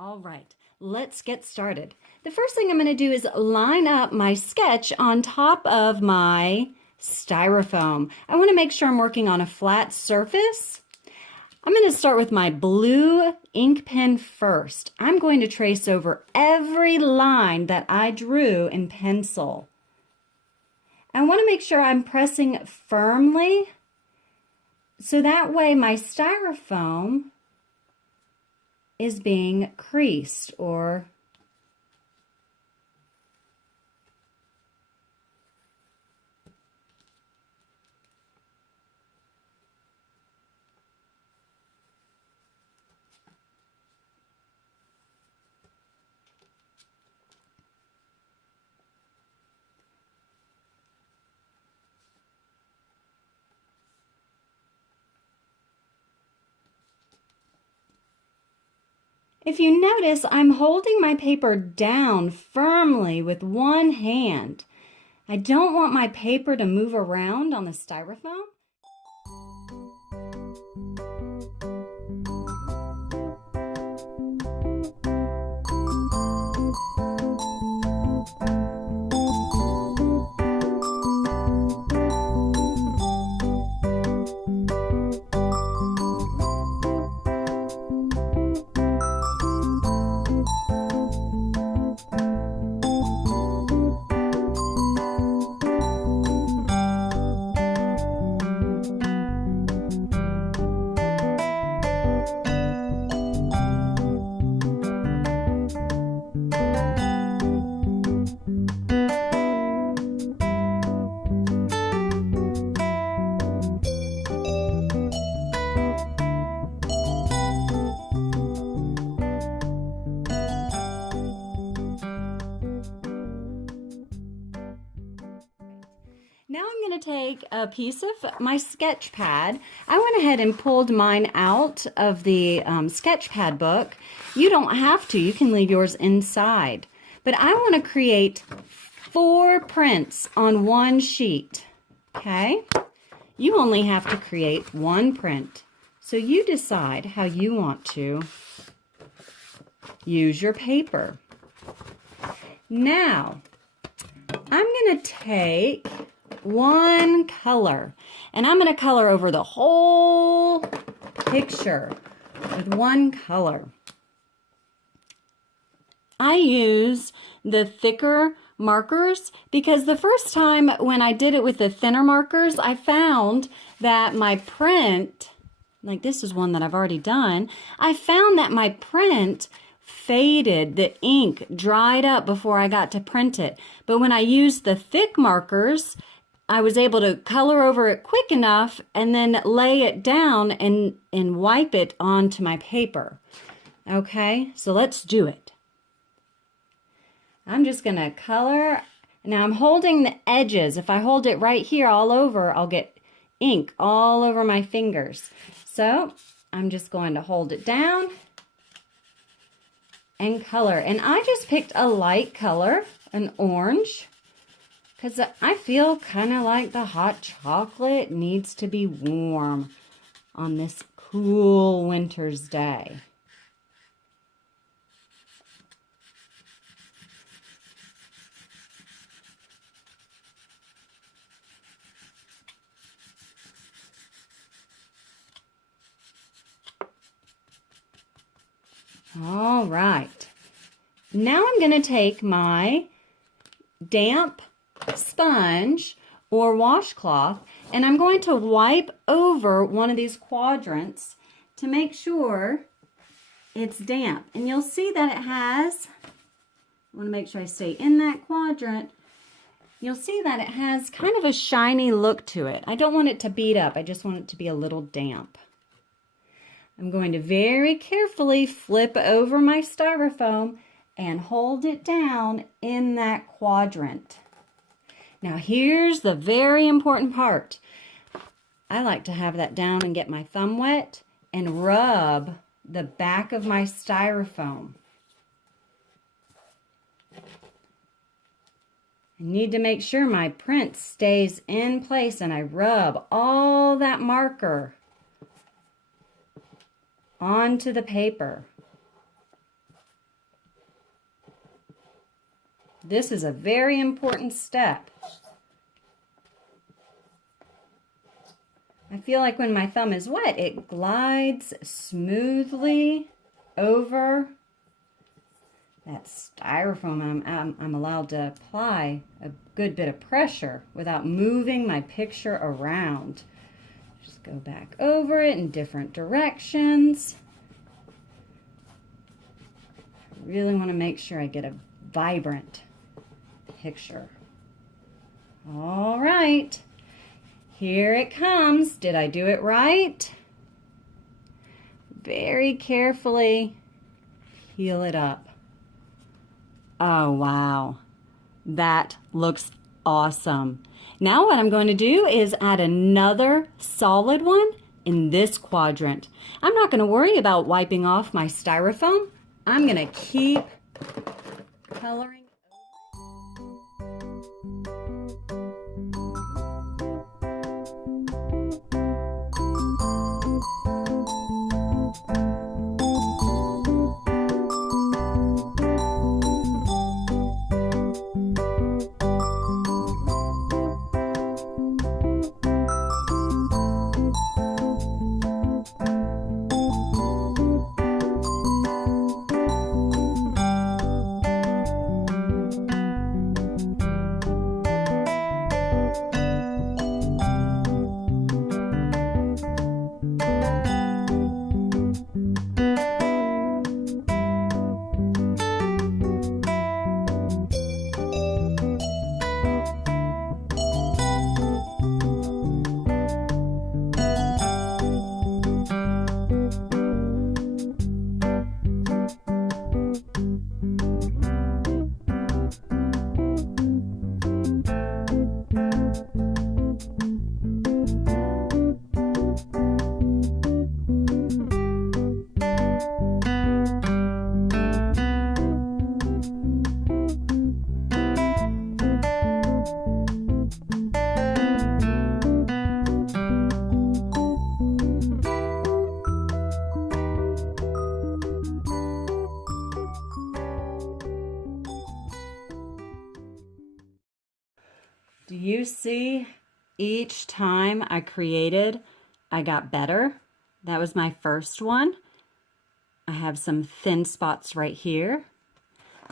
All right, let's get started. The first thing I'm going to do is line up my sketch on top of my styrofoam. I want to make sure I'm working on a flat surface. I'm going to start with my blue ink pen first. I'm going to trace over every line that I drew in pencil. I want to make sure I'm pressing firmly so that way my styrofoam is being creased or if you notice, I'm holding my paper down firmly with one hand. I don't want my paper to move around on the styrofoam. Now I'm going to take a piece of my sketch pad. I went ahead and pulled mine out of the sketch pad book. You don't have to. You can leave yours inside. But I want to create 4 prints on one sheet. Okay? You only have to create 1 print. So you decide how you want to use your paper. Now, I'm going to take one color, and I'm going to color over the whole picture with one color. I use the thicker markers because the first time when I did it with the thinner markers, I found that my print, like this is one that I've already done, I found that my print faded, the ink dried up before I got to print it. But when I used the thick markers, I was able to color over it quick enough and then lay it down and wipe it onto my paper. Okay, so let's do it. I'm just going to color. Now I'm holding the edges. If I hold it right here all over, I'll get ink all over my fingers. So I'm just going to hold it down and color. And I just picked a light color, an orange, because I feel kind of like the hot chocolate needs to be warm on this cool winter's day. All right. Now I'm going to take my damp sponge or washcloth, and I'm going to wipe over one of these quadrants to make sure it's damp. And you'll see that it has, I want to make sure I stay in that quadrant, you'll see that it has kind of a shiny look to it. I don't want it to beat up, I just want it to be a little damp. I'm going to very carefully flip over my styrofoam and hold it down in that quadrant. Now here's the very important part. I like to have that down and get my thumb wet and rub the back of my styrofoam. I need to make sure my print stays in place and I rub all that marker onto the paper. This is a very important step. I feel like when my thumb is wet, it glides smoothly over that styrofoam. I'm allowed to apply a good bit of pressure without moving my picture around. Just go back over it in different directions. I really want to make sure I get a vibrant picture. All right. Here it comes. Did I do it right? Very carefully peel it up. Oh, wow. That looks awesome. Now what I'm going to do is add another solid one in this quadrant. I'm not going to worry about wiping off my styrofoam. I'm going to keep coloring. Do you see each time I created, I got better? That was my first one. I have some thin spots right here.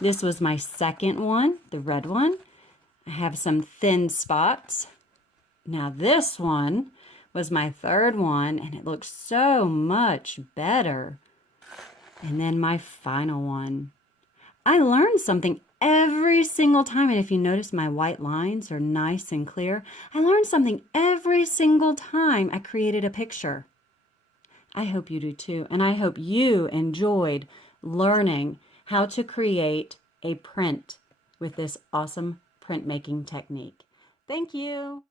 This was my second one, the red one. I have some thin spots. Now this one was my third one, and it looks so much better. And then my final one. I learned something every single time, and if you notice my white lines are nice and clear, I learned something every single time I created a picture. I hope you do too, and I hope you enjoyed learning how to create a print with this awesome printmaking technique. Thank you.